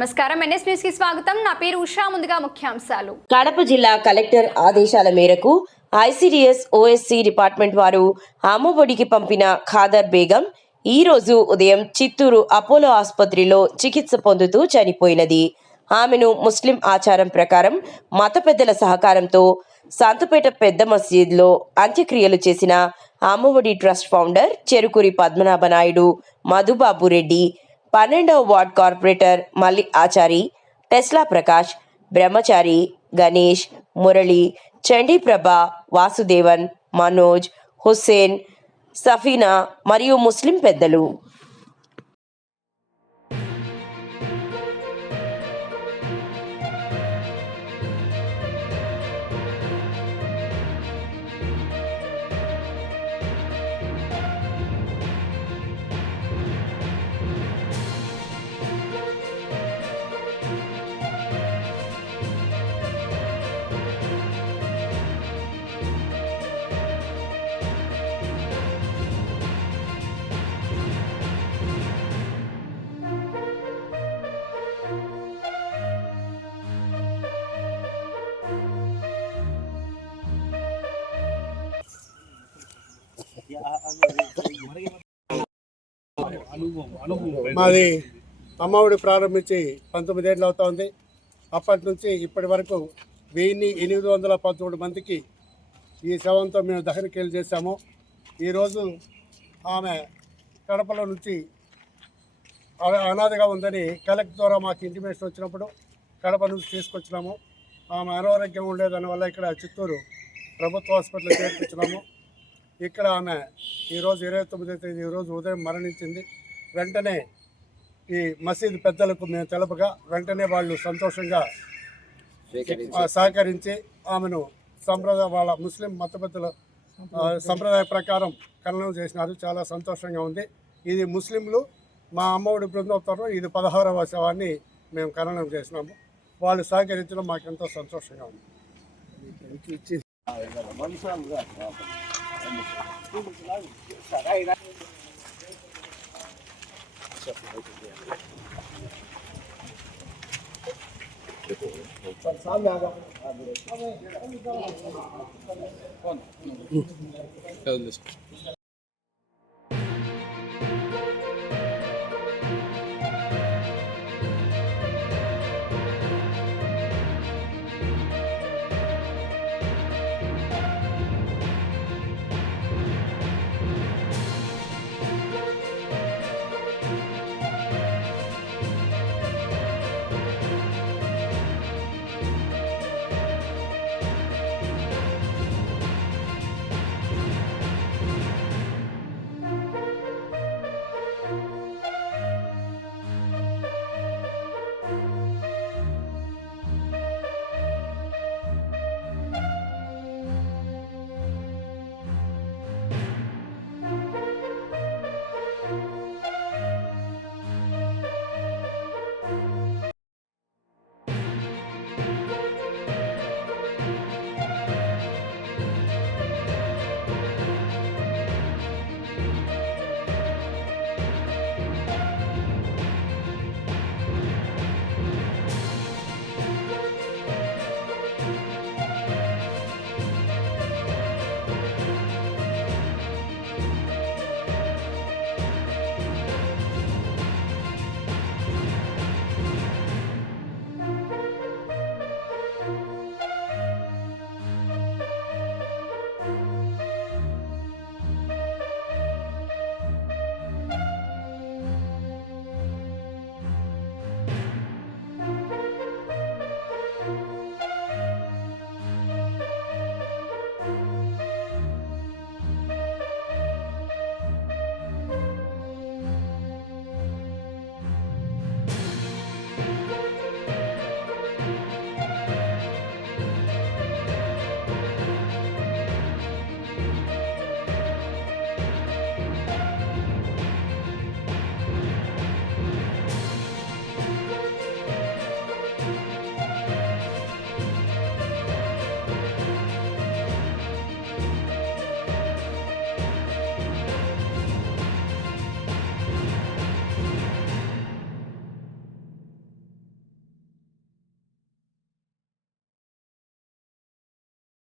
నమస్కారం, NS news కి స్వాగతం. నా పేరు ఉషా. ముందుగా ముఖ్యాంశాలు. కడప జిల్లా కలెక్టర్ ఆదేశాల మేరకు ఐసిడిఎస్ ఓఎస్సి డిపార్ట్మెంట్ వారు అమ్మఒడికి పంపిన ఖాదర్ బేగం ఈ రోజు ఉదయం చిత్తూరు అపోలో ఆసుపత్రిలో చికిత్స పొందుతూ చనిపోయినది. ఆమెను ముస్లిం ఆచారం ప్రకారం మత పెద్దల సహకారంతో సంతపేట పెద్ద మసీద్లో అంత్యక్రియలు చేసిన అమ్మఒడి ట్రస్ట్ ఫౌండర్ చెరుకూరి పద్మనాభ నాయుడు, మధుబాబు రెడ్డి, 12వ ward corporator Malli Achari, Tesla Prakash, Brahmachari, Ganesh, Murali, చండీప్రభ, Vasudevan, Manoj, Hussain, Safina మరియు ముస్లిం పెద్దలు. మాది అమ్మఒడి ప్రారంభించి 19 ఏళ్ళు అవుతోంది. అప్పటి నుంచి ఇప్పటి వరకు 1813 మందికి ఈ శవంతో మేము దహనక్రియలు చేశాము. ఈరోజు ఆమె కడపలో నుంచి అనాథగా ఉందని కలెక్టర్ ద్వారా మాకు ఇంటిమేషన్ వచ్చినప్పుడు కడప నుంచి తీసుకొచ్చినాము. ఆమె అనారోగ్యం ఉండేదాని వల్ల ఇక్కడ చిత్తూరు ప్రభుత్వ హాస్పిటల్ చేర్పించినాము. ఇక్కడ ఆమె ఈరోజు 29వ తేదీ ఈరోజు ఉదయం మరణించింది. వెంటనే ఈ మసీదు పెద్దలకు మేము తెలపగా వెంటనే వాళ్ళు సంతోషంగా సహకరించి ఆమెను వాళ్ళ ముస్లిం మత పెద్దల సంప్రదాయ ప్రకారం ఖననం చేసినారు. చాలా సంతోషంగా ఉంది. ఇది ముస్లింలు మా అమ్మఒడి బృందం ఇది 16వ శవాన్ని మేము ఖననం చేసినాము. వాళ్ళు సహకరించడం మాకెంతో సంతోషంగా ఉంది. सामने आ